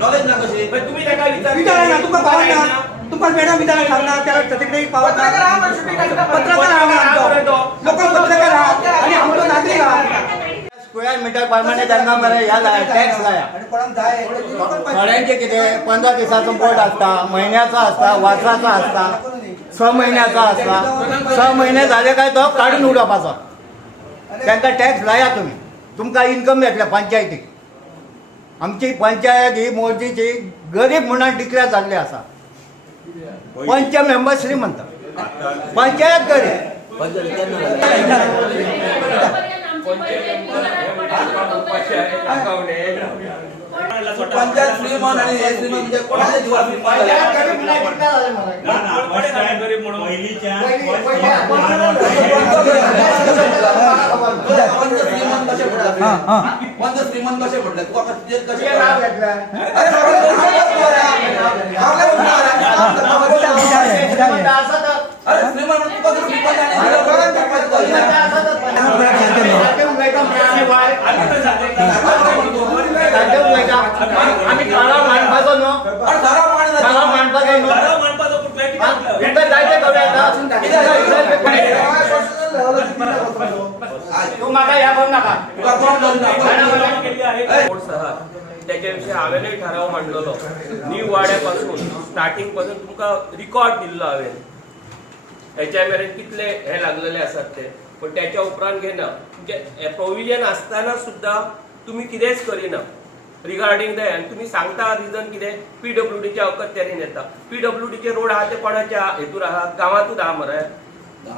knowledge ना कशी तुम्ही त्याला विचारा ना तुका पावत ना तुका मॅडम विचारा सांगणार त्याला तिकडे पावत ना पत्रकार लोक पत्रकार आणि आमचो नागरिक स्क्वेअर मीटर प्रमाणे त्यांना मरे ह्या टॅक्स लाया थोड्यांचे कितें 15 दिसाचो बोर्ड असता महिन्याचा असता वर्षाचा असता 6 महिन्याचा असता 6 महिने झाले काय तो काढून उडोवपाचो त्यांना टॅक्स लाया तुम्ही तुमकां इन्कम येतले पंचायतीक आमची पंचायत ही मोदीची गरीब म्हणून डिक्लेअर जाल्ली आसा पंच मेंबर श्रीमंत पंचायत गरीब पंचायत श्रीमंत आणि हे श्रीमंत म्हणजे कोणाच्या जीवावर गरीब म्हणून पंच श्रीमंत कसे पडले तुका कसे अरे श्रीमंत तुका श्रीमंत आम्ही काळा मांडपाचो न्हू काळा मांडपाचो न्हू इकडे जायचे तू म्हाका ह्या करू नाका त्याच्याविषयी हांवेनय ठराव मांडलेलो न्यू वाड्यापासून स्टार्टिंग पासून तुमका रिकॉर्ड दिल्लो हांवेन हेच्या मेरेन कितले हे लागलेले आसात ते पण त्याच्या उपरांत घेना म्हणजे प्रोविजन असताना सुद्धा तुम्ही कितेंच करिना रिगार्डिंग द आणि तुम्ही सांगता रिजन कितें पीडब्ल्यूडीच्या अखत्यारीन येता पीडब्ल्यूडीचे रोड आहा ते कोणाच्या हेतूर आहा गांवांतूच आहा मरे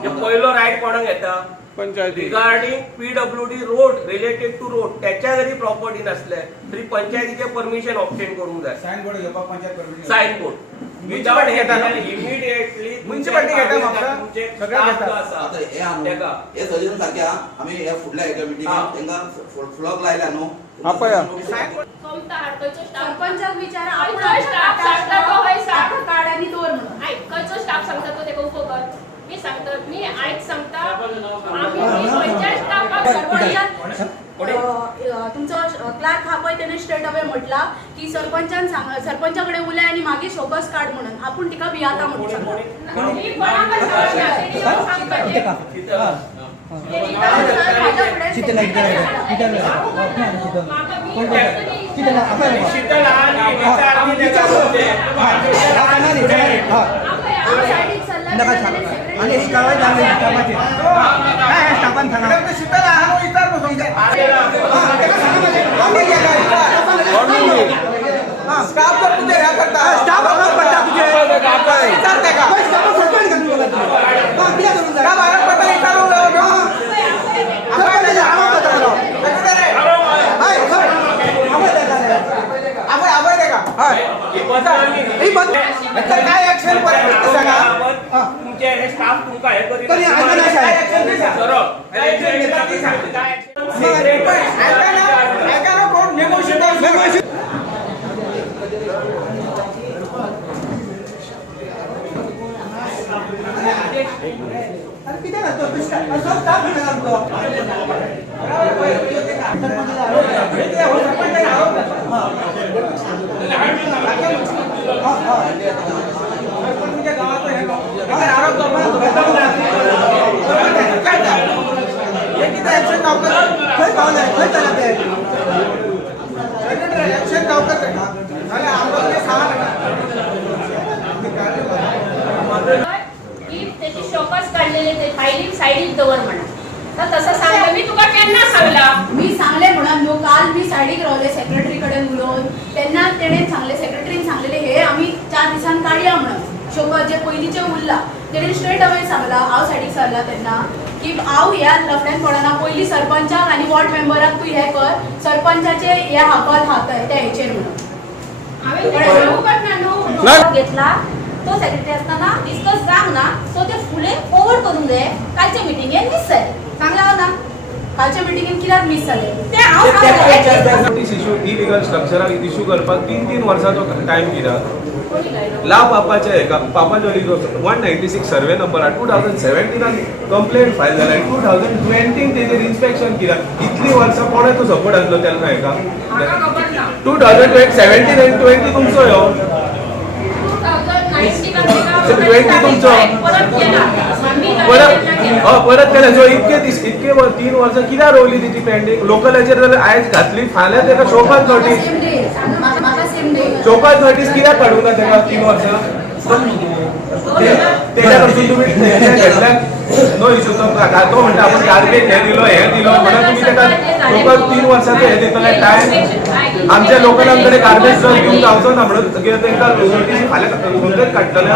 पहिलो रायट कोणाक येता regarding PWD road related to road त्याच्या जरी प्रॉपर्टी नसले तरी पंचायतीचे परमिशन ऑब्टेन करूंक जाय sign board without immediately municipality घेता तुमचे सगळे घेता हे सजेशन सारखे आम्ही या फुडल्या एका मीटिंगात त्यांना फ्लॉग लायला न्हू सरपंचाक विचारा आपण स्टाफ सांगता तो होय साठ कार्ड आणि दोर म्हणून ऐक खंयचो स्टाफ सांगता तो तेका उपकर मी सांगता मी आयक सांगता आम्ही पंचायत स्टाफाक तुमचो क्लार्क हा पळय त्याने स्ट्रेट अवे म्हटला की सरपंचाकडे उलय आणि मागे शोकस कार्ड म्हणून आपण तिका भियाता म्हणून सांगता आणि ही कारवाई झाली कामाची काय स्टाफान सांगा शीतल हा विचार स्टाफ तर तुझे ह्या करता स्टाफ अलग पडता तुझे विचार ते का स्टाफ सस्पेंड कर तुला हां बिया करून जा का बारा पडता विचार हो आपण त्याला आराम पत्र लाव हाय आपण देखा हाय ही बंद काय ऍक्शन पर सांगा तुमचे हे स्टाफ तुमका हे करी तरी आता नाही काय ऍक्शन घे सर ऐका ना कोण नेगोशिएट अरे किती ना तो स्टाफ भेटणार तो शॉकर्स काढलेले ते फायलिंग साइडीक दवर म्हणा तर तसं सांगलं मी तुका केन्ना सांगला मी सांगले म्हणून नो काल मी साइडीक रावले सेक्रेटरी कडेन उलोवन तेन्ना तेणे सांगले सेक्रेटरीन सांगलेले हे आम्ही 4 दिसान काढया म्हणून शोकस जे पयलींचे उरला तेणे स्ट्रेट अवे सांगला हांव साइडीक सरला तेन्ना की हांव ह्या लफड्यान पडना पयलीं सरपंचाक आनी वॉर्ड मेंबराक तू हे कर सरपंचाचे हे हाकल हात ते हेचेर म्हणून हांवें घेतला तो सेक्रेटरी असताना डिस्कस जांग ना सो ते फुले फॉरवर्ड करून दे कालच्या मिटिंगेन मिस जाले सांगला ना कालच्या मिटिंगेत कित्याक मिस जाले notice issue illegal structural issue करपाक 3 वर्सांचो टायम कित्याक ला पापाच्या एका पापाच्या 196 सर्वे नंबर 2017 कंप्लेंट फायल झाला 2020 तेजेर इन्स्पेक्शन कित्याक इतली वर्सां कोणाचो सपोर्ट आसलो तेन्ना हेका 2017 आणि 20 तुमचो ह्यो 20 तुमचो परत केला सो इतके 3 वर्सां कित्याक रोवली तेजी पेंडींग लोकलाचेर जाल्यार आयज घातली फाल्यां तेका शोकाज नोटीस शोकाज नोटीस कित्याक काडूंक ना तेका 3 वर्सां तेच्या कडसून तुम्ही घेतल्याक नो इश्यू तो म्हणटा आपण गार्बेज हे दिलो म्हणून तुम्ही तेका शोकाज 3 वर्सांचो हे दितले टायम आमच्या लोकलांकडे गार्बेज घेऊन जावचो ना म्हणून तांकां नोटीस फाल्यां काडटले